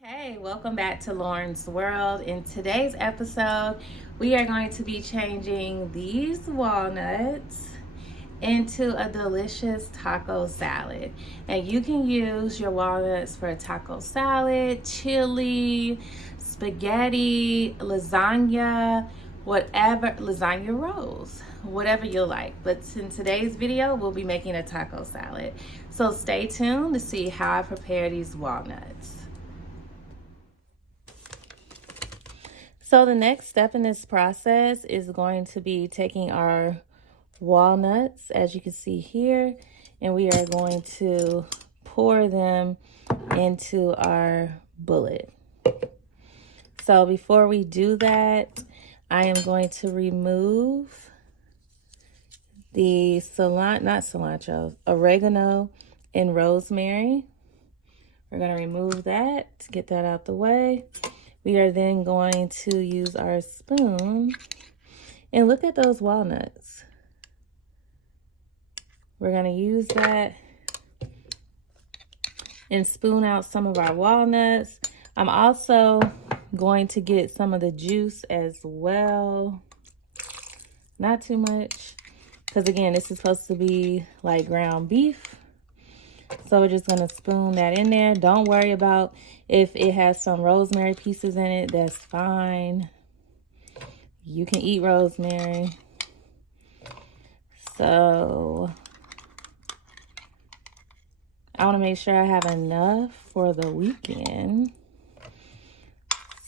Hey, welcome back to Lauren's World. In today's episode, we are going to be changing these walnuts into a delicious taco salad. And you can use your walnuts for taco salad, chili, spaghetti, lasagna, lasagna rolls, whatever you like. But in today's video, we'll be making a taco salad. So stay tuned to see how I prepare these walnuts. So the next step in this process is going to be taking our walnuts, as you can see here, and we are going to pour them into our bullet. So before we do that, I am going to remove the oregano and rosemary. We're going to remove that to get that out the way. We are then going to use our spoon and look at those walnuts. We're going to use that and spoon out some of our walnuts. I'm also going to get some of the juice as well. Not too much, because again, this is supposed to be like ground beef. So we're just going to spoon that in there. Don't worry about if it has some rosemary pieces in it. That's fine. You can eat rosemary. So I want to make sure I have enough for the weekend.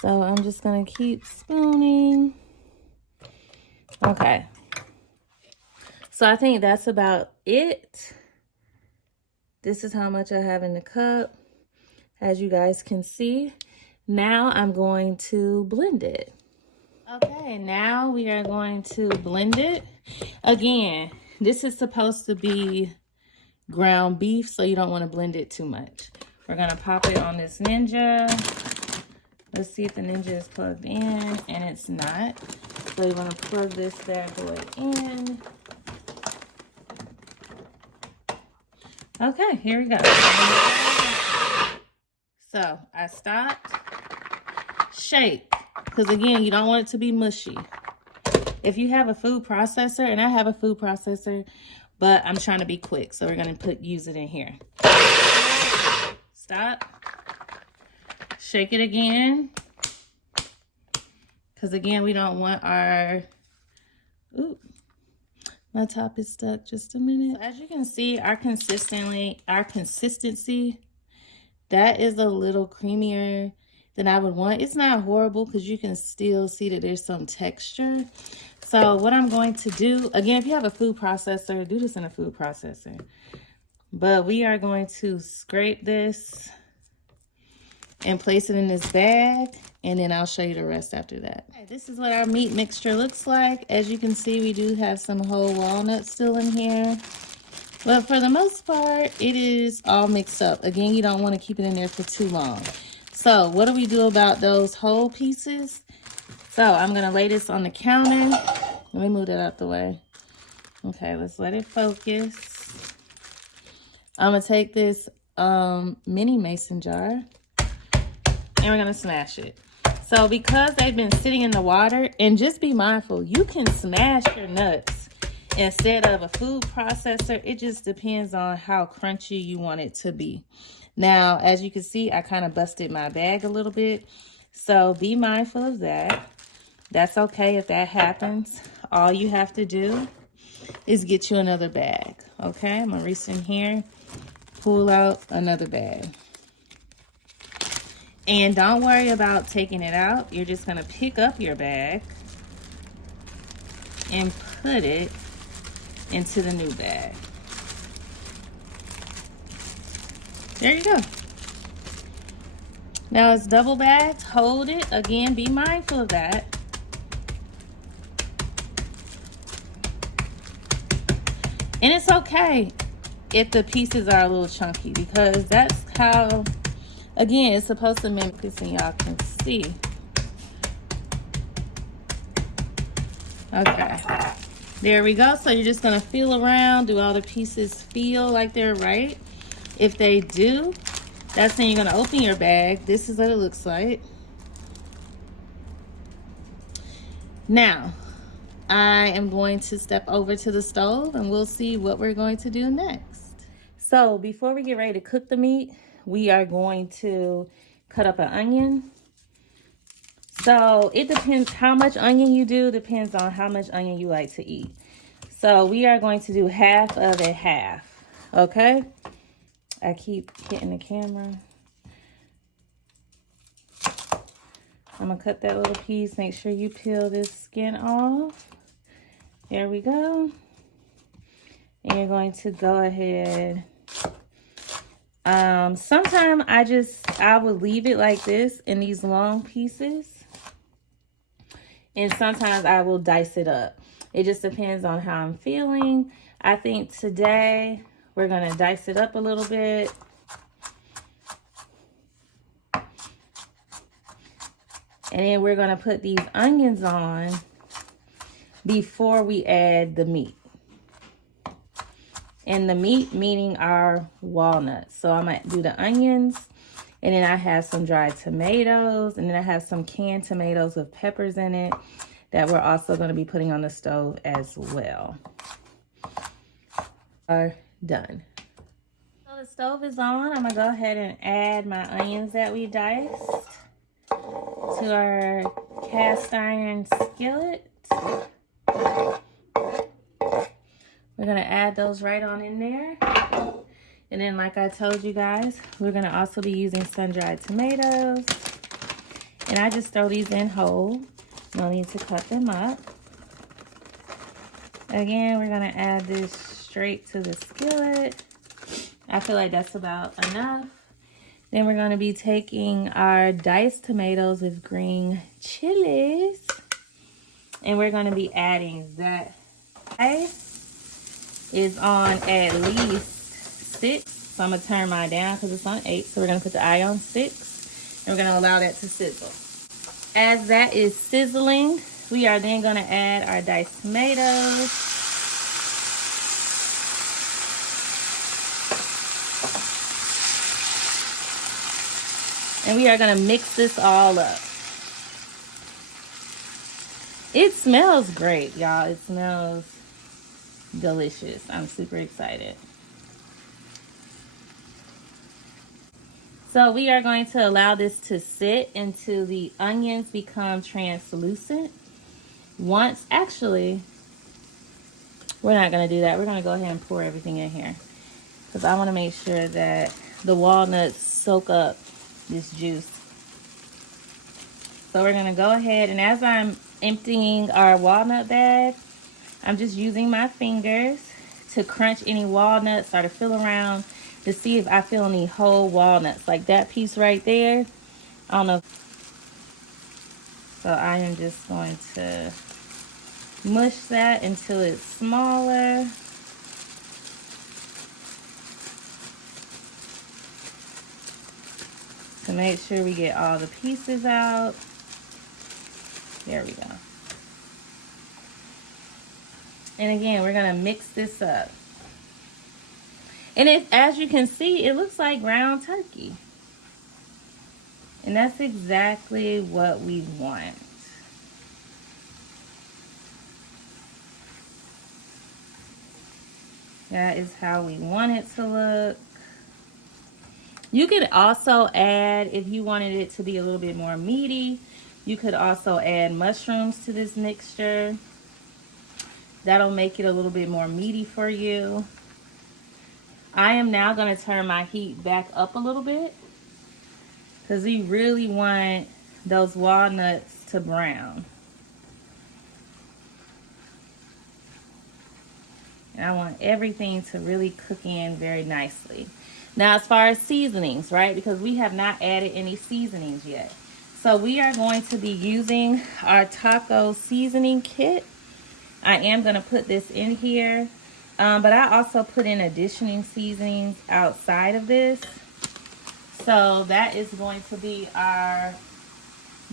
So I'm just going to keep spooning. Okay. So I think that's about it. This is how much I have in the cup, as you guys can see. Now I'm going to blend it. Okay, now we are going to blend it. Again, this is supposed to be ground beef, so you don't want to blend it too much. We're going to pop it on this Ninja. Let's see if the Ninja is plugged in, and it's not. So you're going to plug this bad boy in. Okay, here we go. So I stopped. Shake, because again, you don't want it to be mushy. If you have a food processor, and I have a food processor, but I'm trying to be quick, so we're going to use it in here. Stop. Shake it again, because again, we don't want our... Ooh. My top is stuck. Just a minute. So as you can see, our consistency, that is a little creamier than I would want. It's not horrible because you can still see that there's some texture. So what I'm going to do, again, if you have a food processor, do this in a food processor. But we are going to scrape this and place it in this bag, and then I'll show you the rest after that. Okay, this is what our meat mixture looks like. As you can see, we do have some whole walnuts still in here, but for the most part, it is all mixed up. Again, you don't want to keep it in there for too long. So what do we do about those whole pieces? So I'm going to lay this on the counter. Let me move that out the way. Okay, let's let it focus. I'm going to take this mini mason jar, and we're going to smash it. So because they've been sitting in the water, and just be mindful, you can smash your nuts instead of a food processor. It just depends on how crunchy you want it to be. Now, as you can see, I kind of busted my bag a little bit. So be mindful of that. That's okay if that happens. All you have to do is get you another bag. Okay, I'm going to reach in here, pull out another bag. And don't worry about taking it out. You're just going to pick up your bag and put it into the new bag. There you go. Now it's double bagged. Hold it. Again, be mindful of that. And it's okay if the pieces are a little chunky, because that's how... Again, it's supposed to mimic this, and y'all can see. Okay. There we go. So you're just going to feel around. Do all the pieces feel like they're right? If they do, That's when you're going to open your bag. This is what it looks like. Now, I am going to step over to the stove and we'll see what we're going to do next. So before we get ready to cook the meat, we are going to cut up an onion. So it depends how much onion you do, depends on how much onion you like to eat. So we are going to do half of a half, okay? I keep hitting the camera. I'm gonna cut that little piece. Make sure you peel this skin off. There we go. And you're going to go ahead. Sometimes I would leave it like this in these long pieces. And sometimes I will dice it up. It just depends on how I'm feeling. I think today we're gonna dice it up a little bit. And then we're gonna put these onions on before we add the meat. And the meat meaning our walnuts. So I might do the onions, and then I have some dried tomatoes, and then I have some canned tomatoes with peppers in it that we're also going to be putting on the stove as well. Are done. So the stove is on. I'm going to go ahead and add my onions that we diced to our cast iron skillet. We're going to add those right on in there. And then like I told you guys, we're going to also be using sun-dried tomatoes. And I just throw these in whole. No need to cut them up. Again, we're going to add this straight to the skillet. I feel like that's about enough. Then we're going to be taking our diced tomatoes with green chilies. And we're going to be adding that. Is on at least 6. So I'm going to turn mine down because it's on 8. So we're going to put the eye on 6. And we're going to allow that to sizzle. As that is sizzling, we are then going to add our diced tomatoes. And we are going to mix this all up. It smells great, y'all. It smells delicious. I'm super excited. So we are going to allow this to sit until the onions become translucent. Actually, we're not going to do that. We're going to go ahead and pour everything in here because I want to make sure that the walnuts soak up this juice. So we're going to go ahead, and as I'm emptying our walnut bag, I'm just using my fingers to crunch any walnuts or to feel around to see if I feel any whole walnuts. Like that piece right there. I don't know. So I am just going to mush that until it's smaller. To make sure we get all the pieces out. There we go. And again, we're going to mix this up. And as you can see, it looks like ground turkey. And that's exactly what we want. That is how we want it to look. You could also add, if you wanted it to be a little bit more meaty, you could also add mushrooms to this mixture. That'll make it a little bit more meaty for you. I am now going to turn my heat back up a little bit because we really want those walnuts to brown. And I want everything to really cook in very nicely. Now, as far as seasonings, right? Because we have not added any seasonings yet. So we are going to be using our taco seasoning kit. I am going to put this in here. But I also put in additional seasonings outside of this. So that is going to be our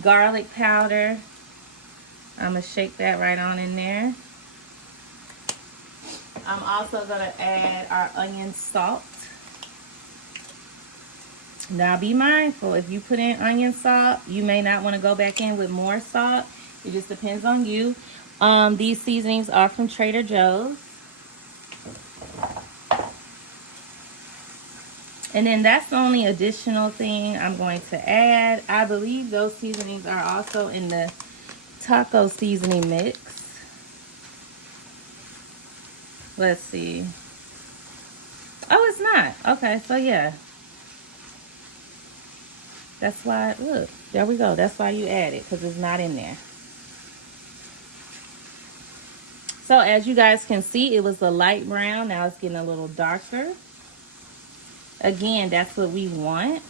garlic powder. I'm going to shake that right on in there. I'm also going to add our onion salt. Now be mindful, if you put in onion salt, you may not want to go back in with more salt. It just depends on you. These seasonings are from Trader Joe's. And then that's the only additional thing I'm going to add. I believe those seasonings are also in the taco seasoning mix. Let's see. Oh, it's not. Okay, so yeah. That's why, look, there we go. That's why you add it, because it's not in there. So as you guys can see, it was a light brown. Now it's getting a little darker. Again, that's what we want.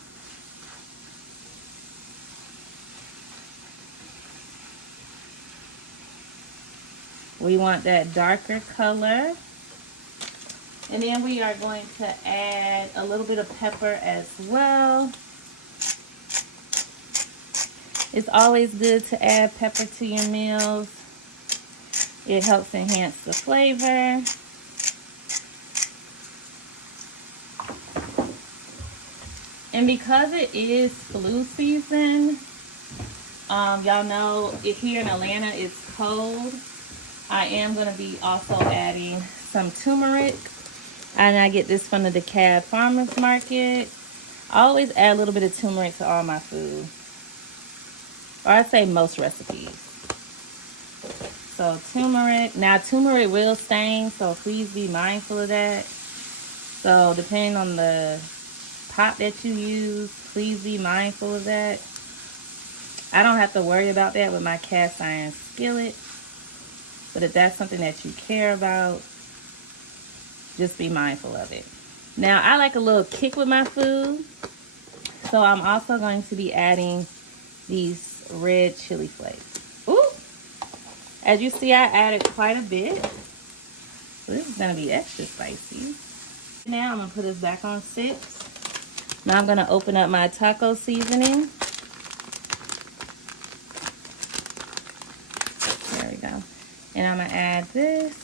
We want that darker color. And then we are going to add a little bit of pepper as well. It's always good to add pepper to your meals. It helps enhance the flavor. And because it is flu season, y'all know if here in Atlanta it's cold, I am going to be also adding some turmeric. And I get this from the DeKalb Farmers Market. I always add a little bit of turmeric to all my food. Or I'd say most recipes. So turmeric. Now turmeric will stain, so please be mindful of that. So depending on the pot that you use, please be mindful of that. I don't have to worry about that with my cast iron skillet. But if that's something that you care about, just be mindful of it. Now I like a little kick with my food. So I'm also going to be adding these red chili flakes. Ooh! As you see, I added quite a bit. So this is going to be extra spicy. Now I'm going to put this back on 6. Now I'm going to open up my taco seasoning. There we go. And I'm going to add this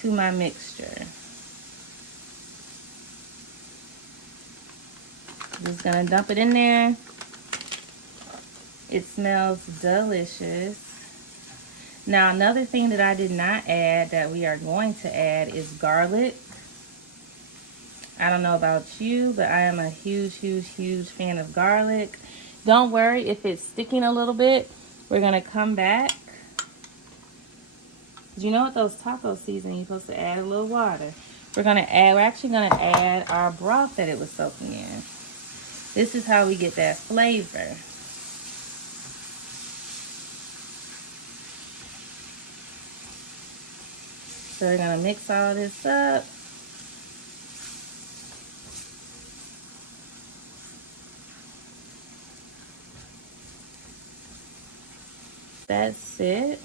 to my mixture. Just going to dump it in there. It smells delicious. Now another thing that I did not add that we are going to add is garlic. I don't know about you, but I am a huge fan of garlic. Don't worry if it's sticking a little bit. We're going to come back. You know what, those taco seasoning, you're supposed to add a little water. We're actually going to add our broth that it was soaking in. This is how we get that flavor. So we're going to mix all this up. That's it.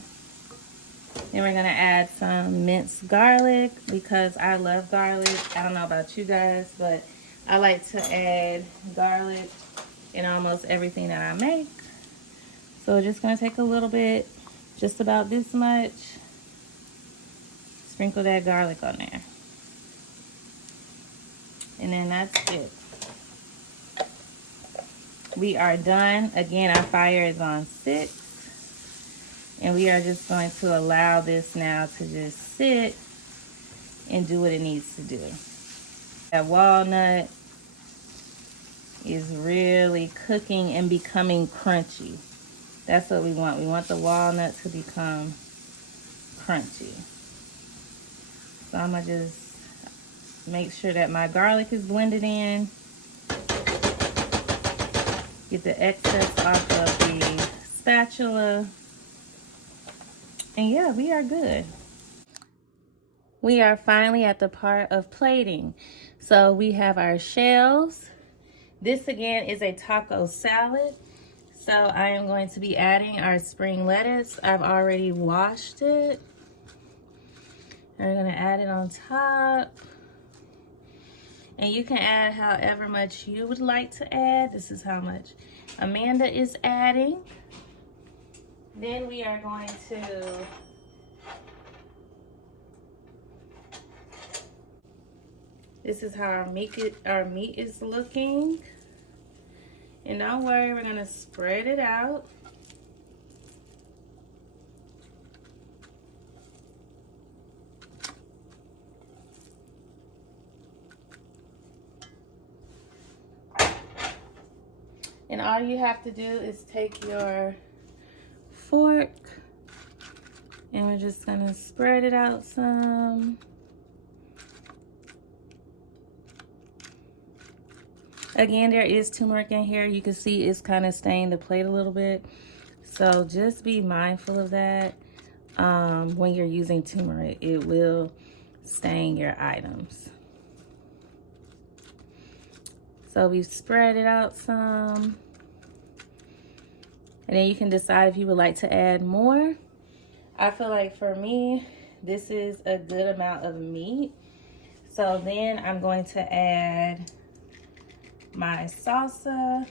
Then we're going to add some minced garlic because I love garlic. I don't know about you guys, but I like to add garlic in almost everything that I make. So we're just going to take a little bit, just about this much. Sprinkle that garlic on there. And then that's it. We are done. Again, our fire is on 6. And we are just going to allow this now to just sit and do what it needs to do. That walnut is really cooking and becoming crunchy. That's what we want. We want the walnut to become crunchy. So I'm going to just make sure that my garlic is blended in. Get the excess off of the spatula. And yeah, we are good. We are finally at the part of plating. So we have our shells. This again is a taco salad. So I am going to be adding our spring lettuce. I've already washed it. And we're gonna add it on top. And you can add however much you would like to add. This is how much Amanda is adding. Then we are going to This is how our meat is looking. And don't worry, we're gonna spread it out. And all you have to do is take your fork and we're just gonna spread it out some. Again, there is turmeric in here. You can see it's kind of stained the plate a little bit. So just be mindful of that when you're using turmeric. It will stain your items. So we spread it out some. And then you can decide if you would like to add more. I feel like for me, this is a good amount of meat. So then I'm going to add my salsa.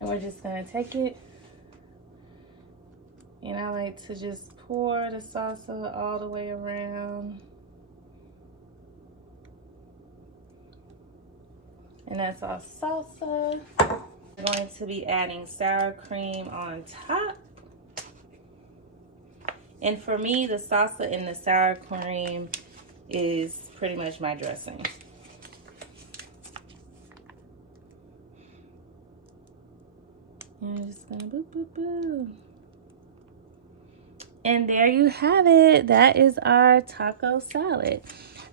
And we're just gonna take it. And I like to just pour the salsa all the way around. And that's our salsa. We're going to be adding sour cream on top. And for me, the salsa and the sour cream is pretty much my dressing. And I'm just gonna boop, boop, boop. And there you have it. That is our taco salad.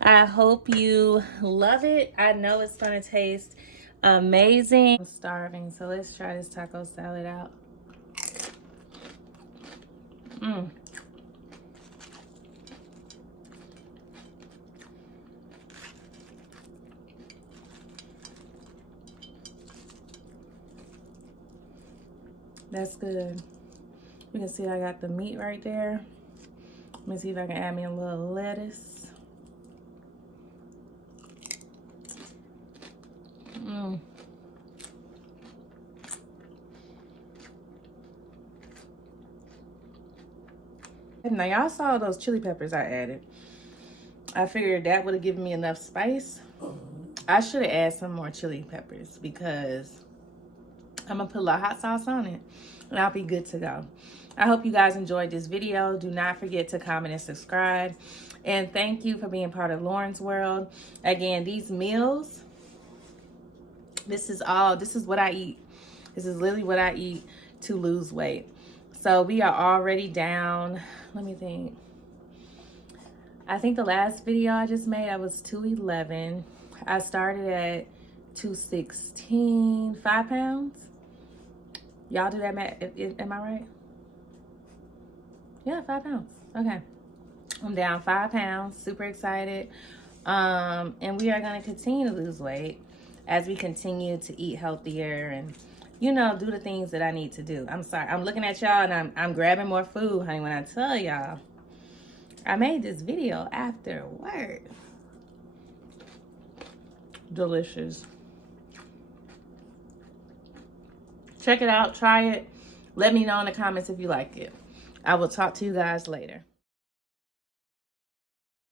I hope you love it. I know it's gonna taste amazing. I'm starving, so let's try this taco salad out. That's good. You can see I got the meat right there. Let me see if I can add me a little lettuce. Now y'all saw those chili peppers I added. I figured that would have given me enough spice. I should have added some more chili peppers because I'm gonna put a little hot sauce on it and I'll be good to go. I hope you guys enjoyed this video. Do not forget to comment and subscribe. And thank you for being part of Lauren's World. Again, these meals, this is what I eat. This is literally what I eat to lose weight. So we are already down, let me think. I think the last video I just made, I was 211. I started at 216, 5 pounds. Y'all do that math, am I right? Yeah, 5 pounds, okay. I'm down 5 pounds, super excited. And we are gonna continue to lose weight as we continue to eat healthier and, you know, do the things that I need to do. I'm sorry, I'm looking at y'all and I'm grabbing more food, honey, when I tell y'all. I made this video after work. Delicious. Check it out, try it. Let me know in the comments if you like it. I will talk to you guys later.